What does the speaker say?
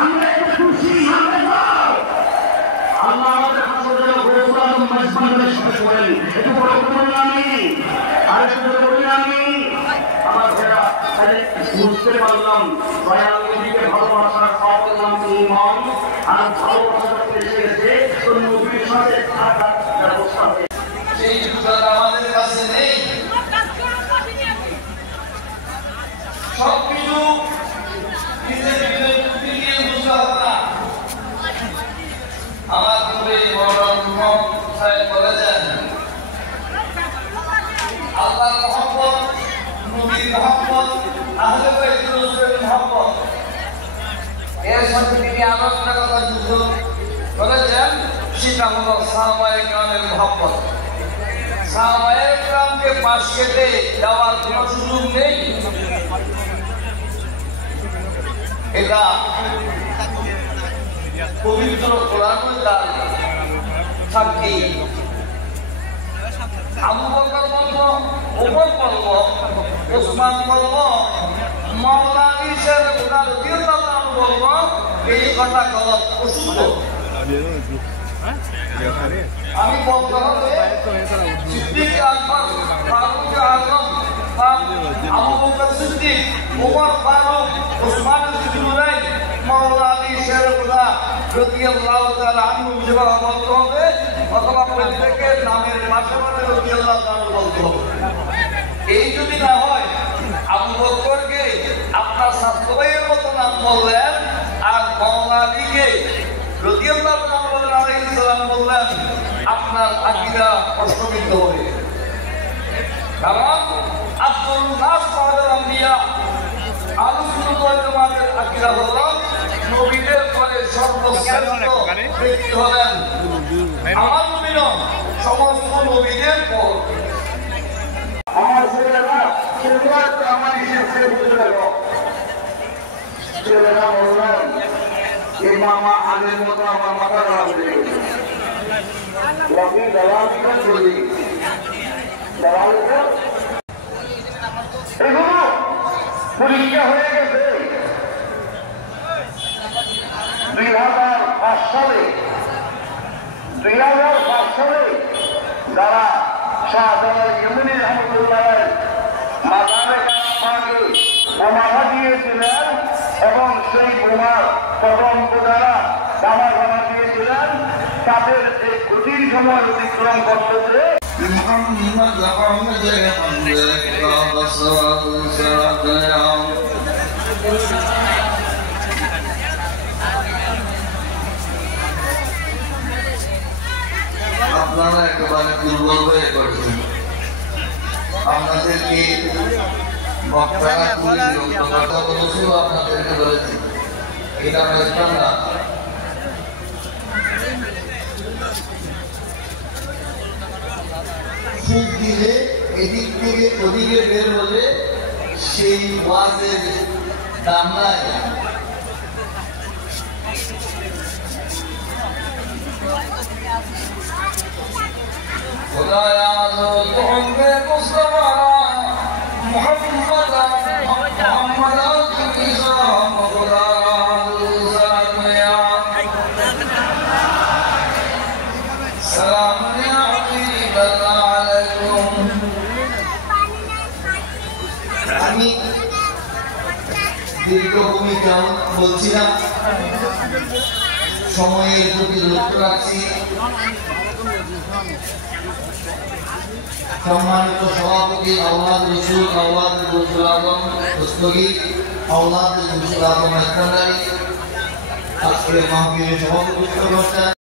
আমরা একটু খুশি আমরা আল্লাহ আমাদের হাসপাতালে গোলাম মজবানের সাথে করেন একটু বড় করুন আমি আর একটু বলি আমি আমার যারা বুঝতে পারলাম দয়াল নবীকে ভালোবাসার পাওয়ার নাম ঈমান আর ভালোবাসা এসে গেছে তো নবীর সাথে থাকার ব্যবস্থা সেই যুগটা আমাদের কাছে নেই সবকিছু নিজের নিয়ে বুঝতে হবে না আমার পূর্বে সাহেব বলেছেন আল্লাহ মহব্বত নবীর মহব্বত আহলে বাইতের রাসূলের মহব্বত এর সাথে তিনি আলোচনা কথা যুক্ত করেছেন সেটা হলো সাহাবায়ে কেরামের মহব্বত সাহাবায়ে কেরামকে পাশ কেটে যাওয়ার কোনো সুযোগ নেই এটা পবিত্র কোরআনের তার সাক্ষী আবু বকর বলল ওমর বলল ওসমান বলল মাওলানা ঈসা রাদিয়াল্লাহু আনহু বলল এই কথা গলত অসুস্থ আমি বলতে হবে সিদ্দিক আকবর ফারুক আজম আবু বকর সিদ্দিক ওমর ফারুক ওসমান গনি মাওলানা ঈসা রাদিয়াল্লাহু তাআলা আনহু যেভাবে বলতে হবে অথবা প্রত্যেকের নামের পাশাপাশি রাদিয়াল্লাহু তাআলা বলতে হবে এই যদি না হয় আবু বকরকে আপনার ছাত্র ভাইয়ের মতো নাম বললেন আর মাওলানা আলীকে রাদিয়াল্লাহু তাআলা আলাইহিস সালাম বললেন আপনার আকীদা প্রশ্নবিদ্ধ হবে কারণ আব্দুল নাস ওয়াল আম্বিয়া আহলে সুন্নাত ওয়াল জামাতের আকীদা হলো নবীদের পরে সর্বশ্রেষ্ঠ ব্যক্তি হলেন আমার নবী নন সমস্ত নবীদের পর আমার ছেলেরা আমার হিসেবে বুঝে গেল ছেলেরা বললেন এই মামা আগের মতো আমার মাথা খারাপ হয়ে গেছে রবি দালালটা চলি দালালটা এগুলো পরীক্ষা হয়ে গেছে 2005 সালে যারা শাহজালাল ইউনি রহমতুল্লাহ মাজারে কাবাকে বোমা দিয়েছিলেন এবং সেই বোমার তদন্ত যারা দামা দিয়েছিলেন তাদের এই কঠিন সময় অতিক্রম করতেছে আপনারা একেবারে দুর্বল হয়ে পড়েছেন আপনাদেরকে বক্তারা কথা বলেছিল আপনাদেরকে বলেছি এটা বুঝতাম না ফুক দিলে এদিক থেকে ওদিকে বের হলে সেই ওয়াজের দাম নাই खुदाया जो तुमने मुस्तफा मोहम्मद की शाम खुदा सलाम या हबीब अल्लाह अलैकुम আমি দীর্ঘ ভূমিকা বলছি না সময়ের প্রতি লক্ষ্য রাখছি সম্মানিত সভাপতি আওলাদ রসুল আওলাদ রসুল আজম দস্তগীর আওলাদ রসুল আজম আজকে মাহফিলে সভাপতিত্ব করছেন।